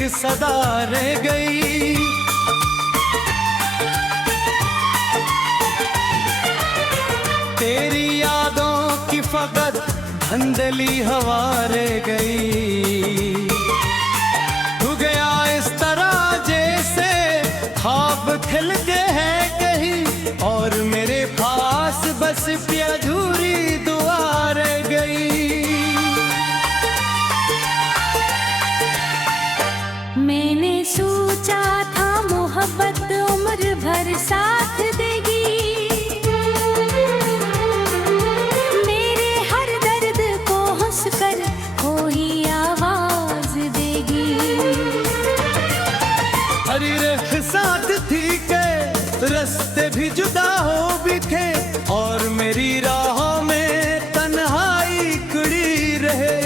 एक सदा रह गई। तेरी यादों की फकत धंधली हवा रह गई। तू गया इस तरह जैसे ख्वाब खिलते हैं कहीं, और मेरे पास बस अधूरी दुआ रह गई। मैंने सोचा था मोहब्बत उम्र भर साथ देगी, साथ थी के रास्ते भी जुदा हो भी थे, और मेरी राहों में तन्हाई खड़ी रहे।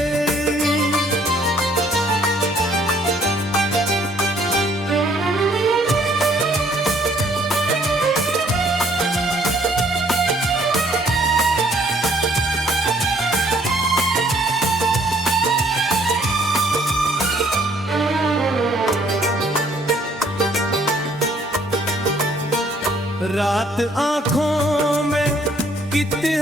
रात आंखों में कितनी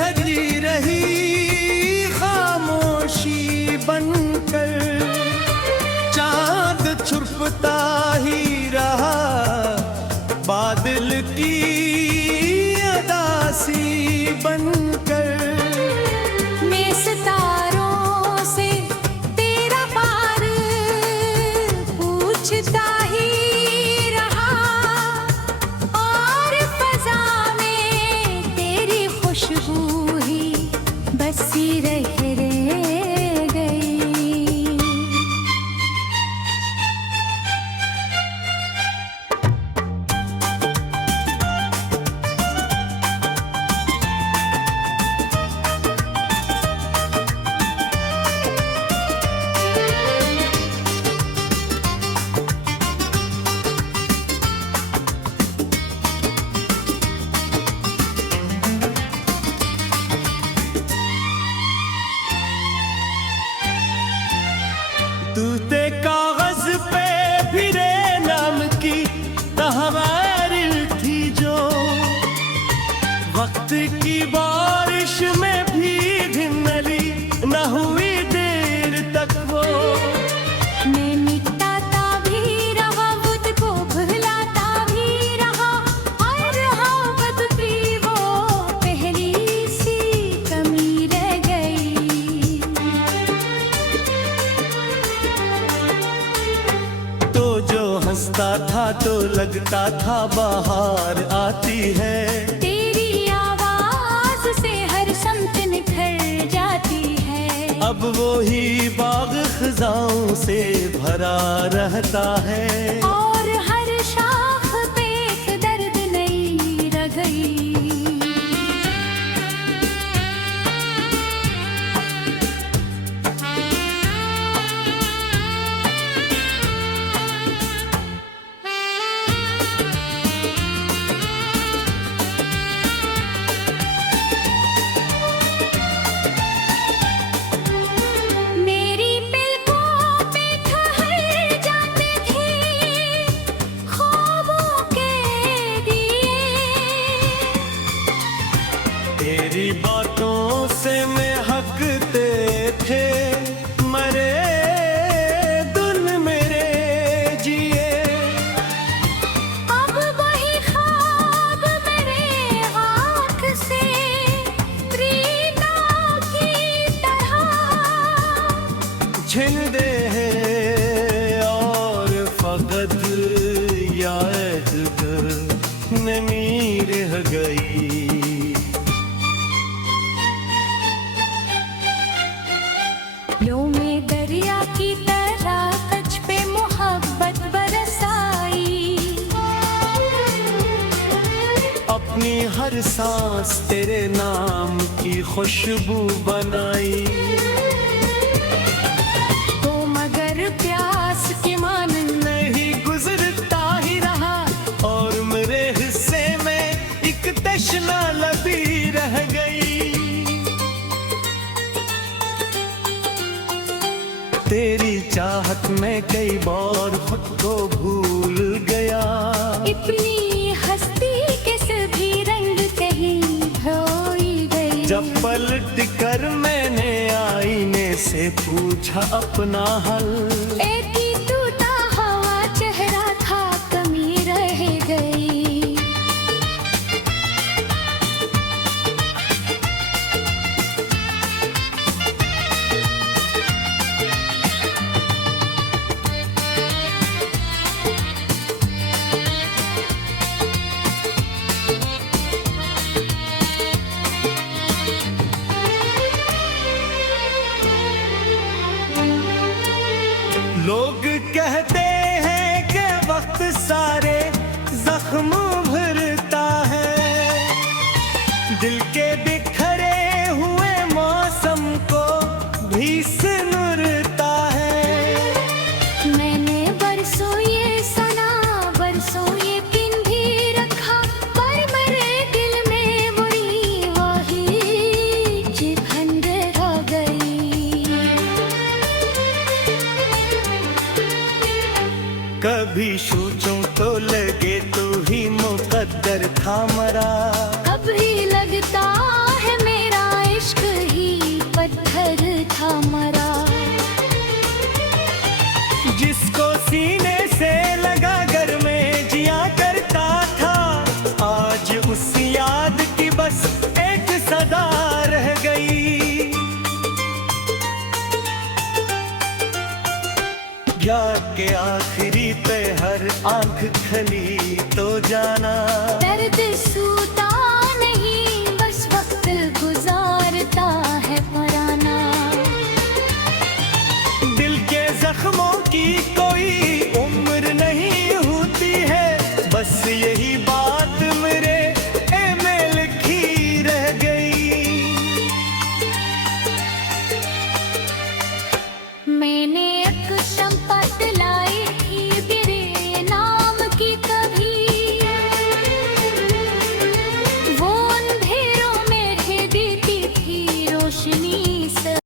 रही खामोशी बनकर, चांद छुपता ही रहा बादल की अदासी बनकर। मैं सितारों से तेरा पार पूछता ही बसी रह गई। तूते कागज पे फिरे नाम की तहवार थी जो, वक्त की बारिश में भी ढिमली न हुई देर तक वो। मैं मिटाता भी रहा खुद को भुलाता भी रहा, और मोहब्बत की वो पहली सी कमी रह गई। हंसता था तो लगता था बाहर आती है, तेरी आवाज से हर समत निखर जाती है। अब वो ही बाग खजाओं से भरा रहता है, और हर शाख पे एक दर्द नई रह गई। तेरी बातों से मैं हकते थे मरे दुन मेरे जिए। अब वही ख्वाब मेरे आँख से प्रीता की तरह छिन दे और फकत याद नमी रह गई। लो में दरिया की तरह तुझ पे मोहब्बत बरसाई, अपनी हर सांस तेरे नाम की खुशबू बनाई। तो मगर प्यास के मान नहीं गुजरता ही रहा, और मेरे हिस्से में एक तशना लबी रह गई। तेरी चाह चाहत में कई बार खुद को भूल गया। इतनी हस्ती के सभी रंग कहीं खोई गई। जब पलट कर मैंने आईने से पूछा अपना हल, एक ही टूटा हुआ चेहरा था, कमी रह गई। लोग कहते हैं कि वक्त सारे जख्म भरता है, दिल के बिखरे हुए मौसम को भी सिनुरता है। मैंने बरसों ये सना, बरसों ये पिन भी रखा, पर मेरे दिल में वही चिढ़न रह गई। कभी सोचूं तो लगे तू ही मुकद्दर था मरा, कभी लगता है मेरा इश्क ही पत्थर था मरा। जिसको सीने से लगा घर में जिया करता था, आज उस याद की बस एक सदा रह गई। प्यार के आखिरी पे हर आंख खली तो जाना, दर्द सूता